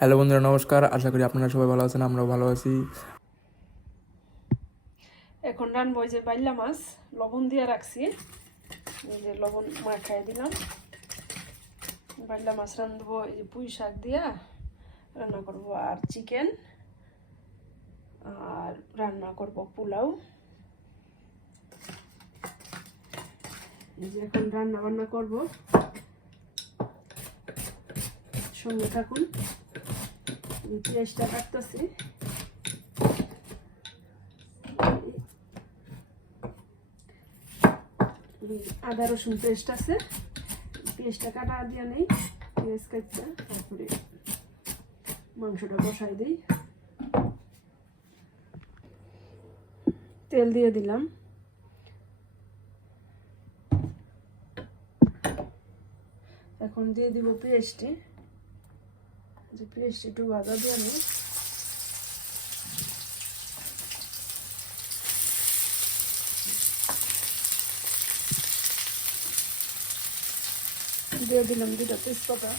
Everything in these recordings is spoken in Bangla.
হ্যালো বন্ধুরা, নমস্কার। আশা করি আপনারা সবাই ভালো আছেন, আমরাও ভালো আছি। এখন রানবো যে বাইলা মাছ, লবণ দিয়ে রাখছি। যে লবণ মাখাই দিলাম। বাইলা মাছ রান্ধবো, এই যে পুঁই শাক দিয়া রান্না করব আর চিকেন। আর রান্না করব পোলাও। যে এখন রান্না বান্না করব। সঙ্গে থাকুন। পেঁয়াজটা কাটতেছি। আদা রসুন পেস্ট আছে। পেস্টটা কাটা দিয়ে নেই, পেঁয়াজ কাটটা তারপরে মাংসটা বসাই দিই। তেল দিয়ে দিলাম। এখন দিয়ে দিব পেস্টে যে পেস্ট একটু ভাজা দিয়ে নেই দিয়ে দিলাম দুটা তেজপাতা।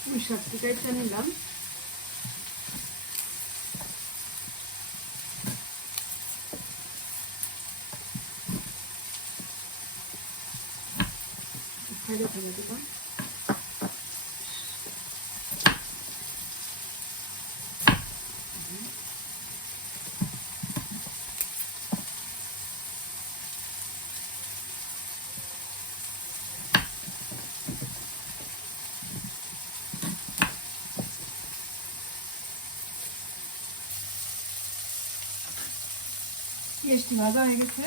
পুঁই শাকটি কেটে নিলাম। ফেলে দিলাম পেস্ট ভাজা হয়ে গেছে।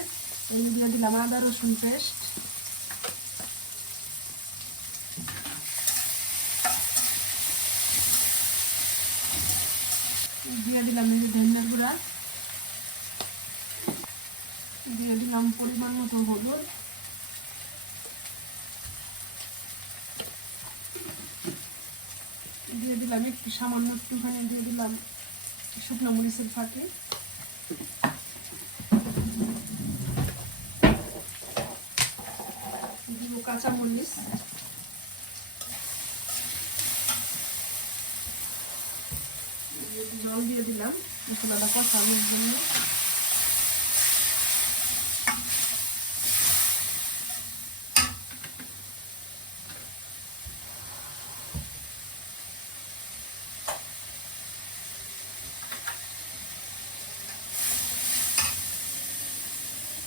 এই দিয়ে দিলাম আদা রসুন পেস্ট। দিয়ে দিলাম এই যে ধনিয়ার গুঁড়া। দিয়ে দিলাম পরিমাণ মতো হলুদ। দিয়ে দিলাম একটু সামান্য একটুখানি দিয়ে দিলাম শুকনো মরিচের ফাঁকে। কাঁচা জল দিয়ে দিলাম। মশলাটা কষানোর জন্য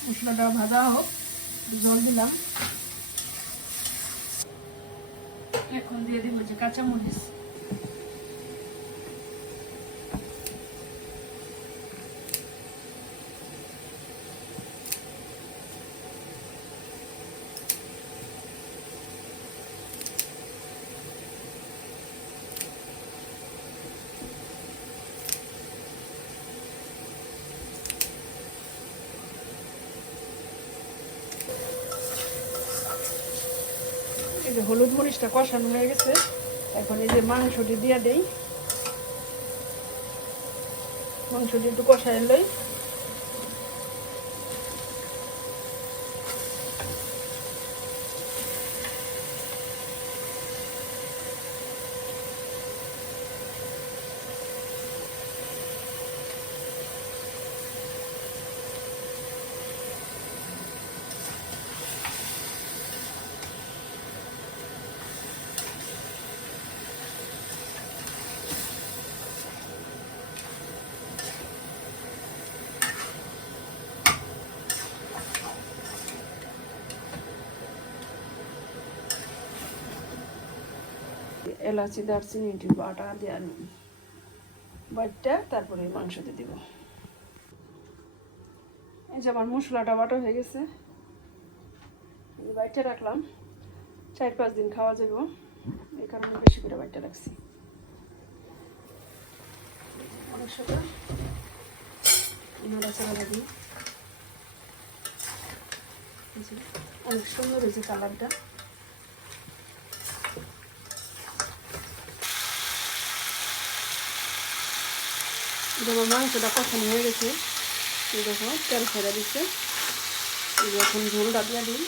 মশলাটা ভাজা হোক, জল দিলাম। এখন দিয়ে দিব যে কাঁচা যে হলুদ মরিচটা কষানো হয়ে গেছে। এখন এই যে মাংসটি দিয়ে দেই। মাংসটি একটু কষাই লই। এলাচি, দারচিনি একটু বাটা দিয়ে বাটটা তারপরে মাংসতে দিব। এই যে আমার মশলাটা বাটা হয়ে গেছে। বাইটটা রাখলাম। চার পাঁচ দিন খাওয়া যাব এই কারণে বেশি করে বাইটটা রাখছি। অনেক সুন্দর হয়েছে কালারটা। যেমন মাংসটা কষানো হয়ে গেছে। দেখো তেল ছেড়ে দিচ্ছে। এখন ঝোলটা দিয়ে দিই।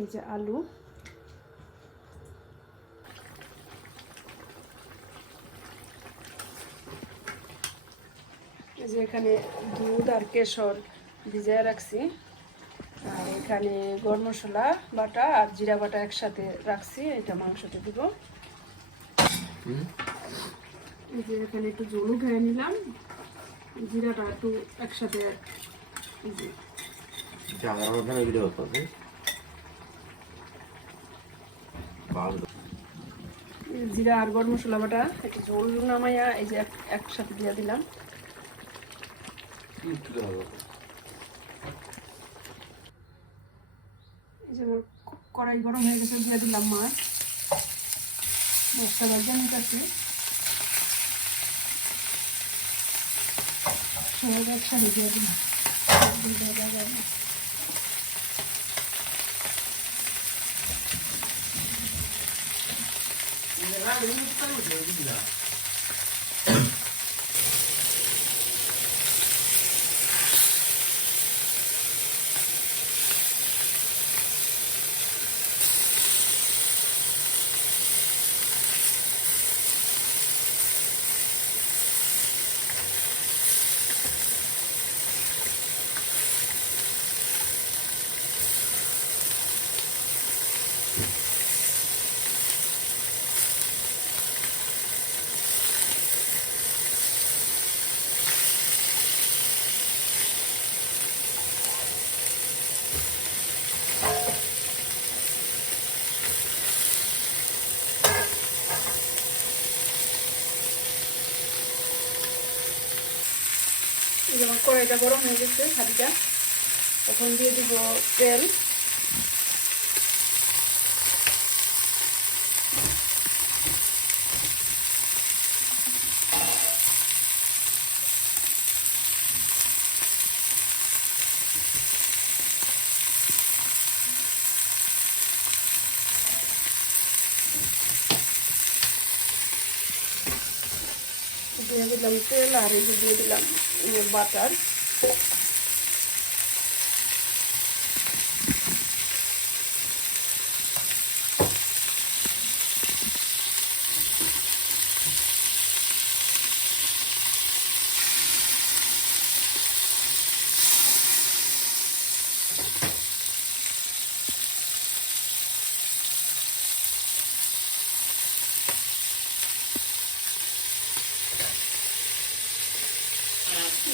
এই যে আলু। এখানে দুধ আর কেশর ভিজিয়ে রাখছি। এখানে গরম মশলা বাটা আর জিরা বাটা একসাথে রাখছি এটা মাংসতে দিব। যে এখানে একটু জলু খেয়ে নিলাম জিরাটা একটু একসাথে এই জিরা আর গরম মশলা বাটা একটু ঝোল নামাইয়া এই যে এক- একসাথে দিয়ে দিলাম। যে কড়াই গরম হয়ে গেছে দিয়ে দিলাম মাছ মাছটা ভাজা নিতেছি সব একসাথে দিয়ে দিলাম। যে আমার কড়াইটা গরম হয়ে গেছে হাঁড়িটা এখন দিয়ে দিব তেল দিয়ে দিলাম তেল আর এই যে দিয়ে দিলাম বাটার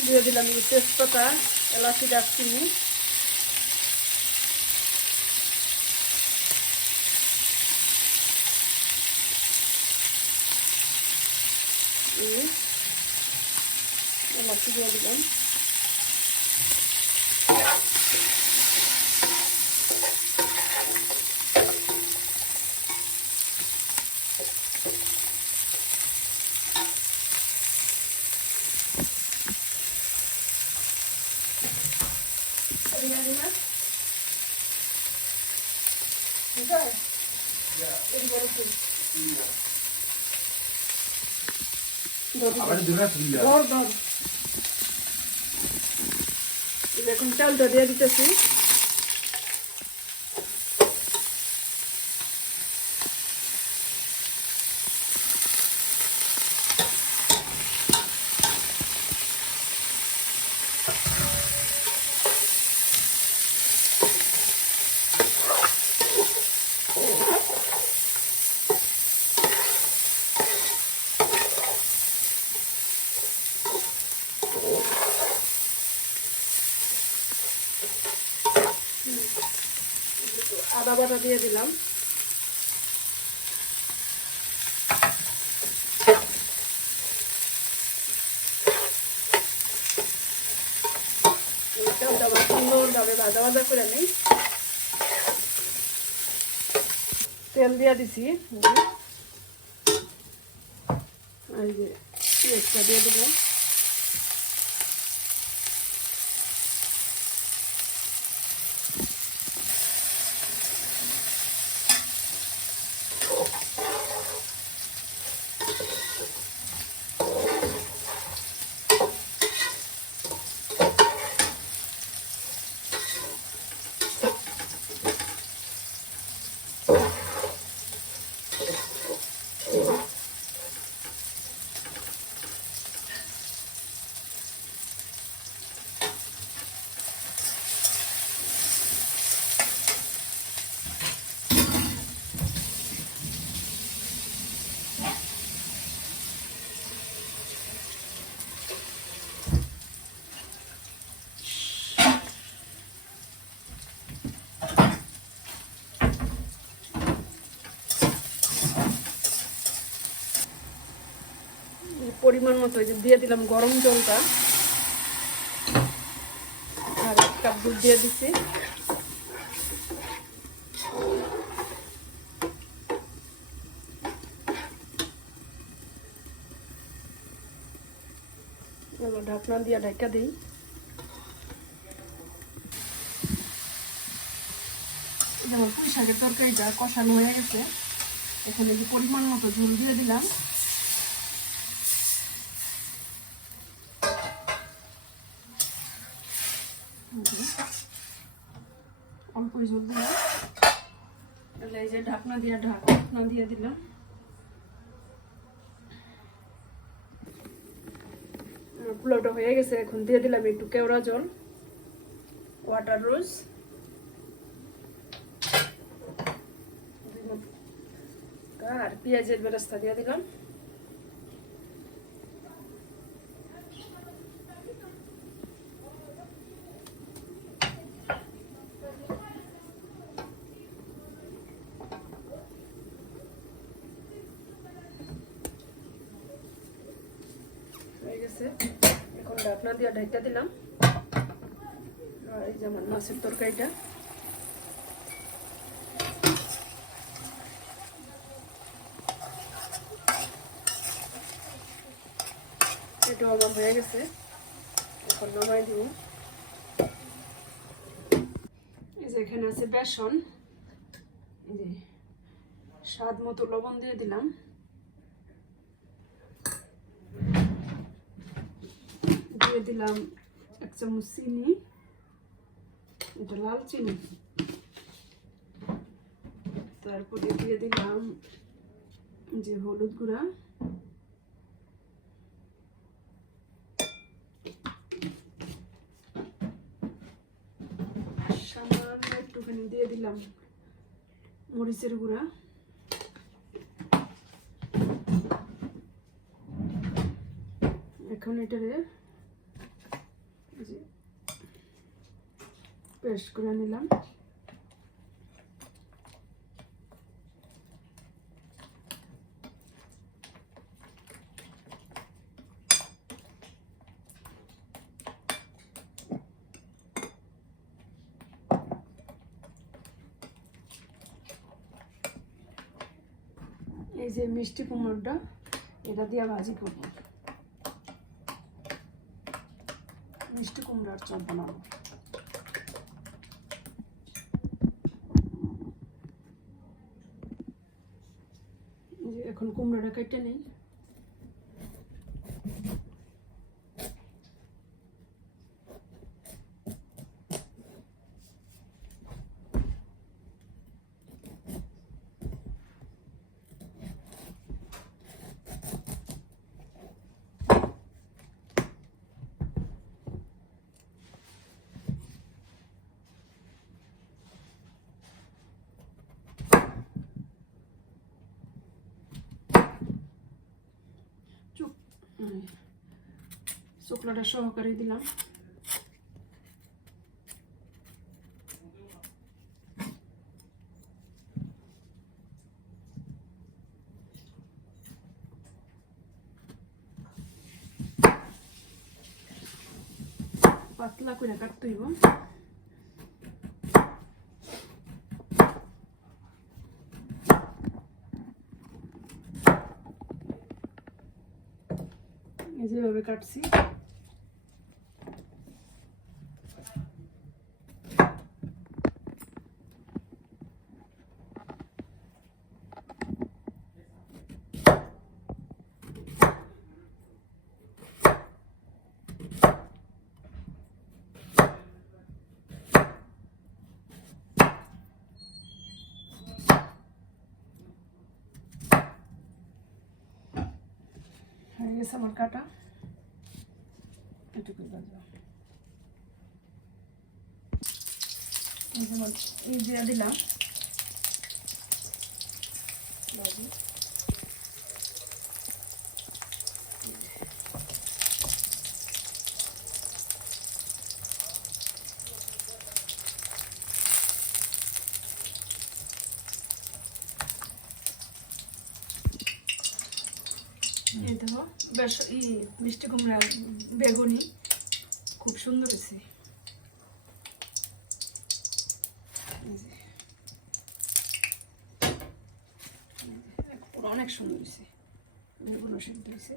দিয়ে দিলাম এই তেজপাতা এলাচি দারচিনি। এলাচি দিয়ে দিলাম Origami না ঠিক আছে এই বড় ফুল ধর, আবার দুরা তুইলা ধর ধর এই যে এখন চালটা দিয়ে দিতেছি আদা বাটা দিয়ে দিলাম। ভাজা ভাজা করে নিই। তেল দিয়া দিছি। দিয়ে দিলাম। পরিমাণ মতো এই যে দিয়ে দিলাম গরম জলটা। আর এক কাপ দুধ দিয়ে দিচ্ছি। ঢাকনা দিয়ে ঢাকা দিই। যেমন পুঁই শাকের তরকারিটা কষানো হয়ে গেছে। এখানে যে পরিমাণ মতো ঝোল দিয়ে দিলাম। অল্পই ঝোল দিলাম। তাহলে এই যে ঢাকনা দিয়ে ঢাকনা দিয়ে দিলাম। পোলাওটা হয়ে গেছে, এখন দিয়ে দিলাম একটু কেওড়া জল ওয়াটার রোজ আর পেঁয়াজের বেরেস্তা দিয়ে দিলাম হয়ে গেছে এখন ঢাকনা দিয়ে ঢাকটা দিলাম। আর এই যেমন মাছের তরকারিটা। এটাও আমার হয়ে গেছে। এখন নামাই দিব। এই যে এখানে আছে বেসন। যে স্বাদ মতো লবণ দিয়ে দিলাম। দিয়ে দিলাম এক চামচ চিনি এটা লাল চিনি। তারপরে দিয়ে দিলাম যে হলুদ গুঁড়া। একটুখানি দিয়ে দিলাম মরিচের গুঁড়া। এখন এটারে পেস্ট করে নিলাম। এই যে মিষ্টি কুমড়োটা, এটা দিয়ে ভাজি করব। মিষ্টি কুমড়ার চপ বানাবো এই যে এখন কুমড়োটা কেটে নেই চুপ শুকনোটা সহকারে দিলাম। পাতলা করে কাটতে হইব। যেভাবে কাটছি। হয়ে গেছে আমার কাটা। এটুকু বাজবে এই দিয়ে দিলাম। এই বেশ ই মিষ্টি কুমড়া বেগুনি খুব সুন্দর হয়েছে। অনেক সুন্দর হয়েছে, বেগুনও সেদ্ধ হয়েছে।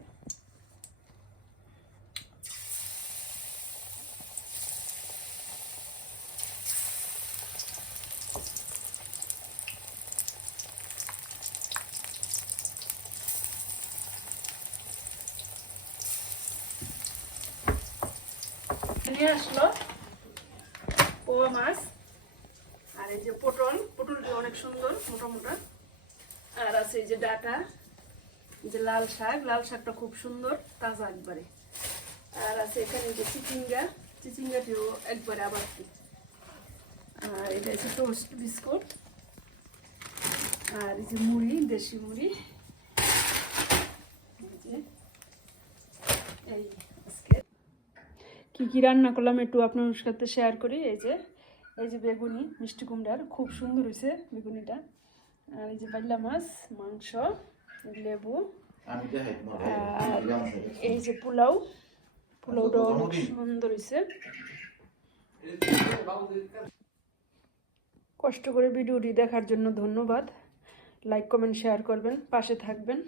নিয়ে আসলো। পোয়া মাছ আর এই যে পটল। পটলটি অনেক সুন্দর, মোটা মোটা। আর আছে এই যে ডাটা যে লাল শাক। লাল শাকটা খুব সুন্দর, তাজা একবারে। আর আছে এখানে যে চিচিঙ্গা। চিচিঙ্গাটিও একবারে আবার। আর এটা হচ্ছে টোস্ট বিস্কুট। আর এই যে মুড়ি, দেশি মুড়ি এই যে এই আজকে কি কি রান্না করলাম একটু আপনার সাথে শেয়ার করি। এই যে এই যে বেগুনি মিষ্টি কুমড়ার খুব সুন্দর হয়েছে বেগুনিটা। আর এই যে পাল্লা মাছ মাংস লেবু আর এই যে পোলাও পোলাওটা অনেক সুন্দর হয়েছে। কষ্ট করে ভিডিওটি দেখার জন্য ধন্যবাদ। লাইক কমেন্ট শেয়ার করবেন পাশে থাকবেন।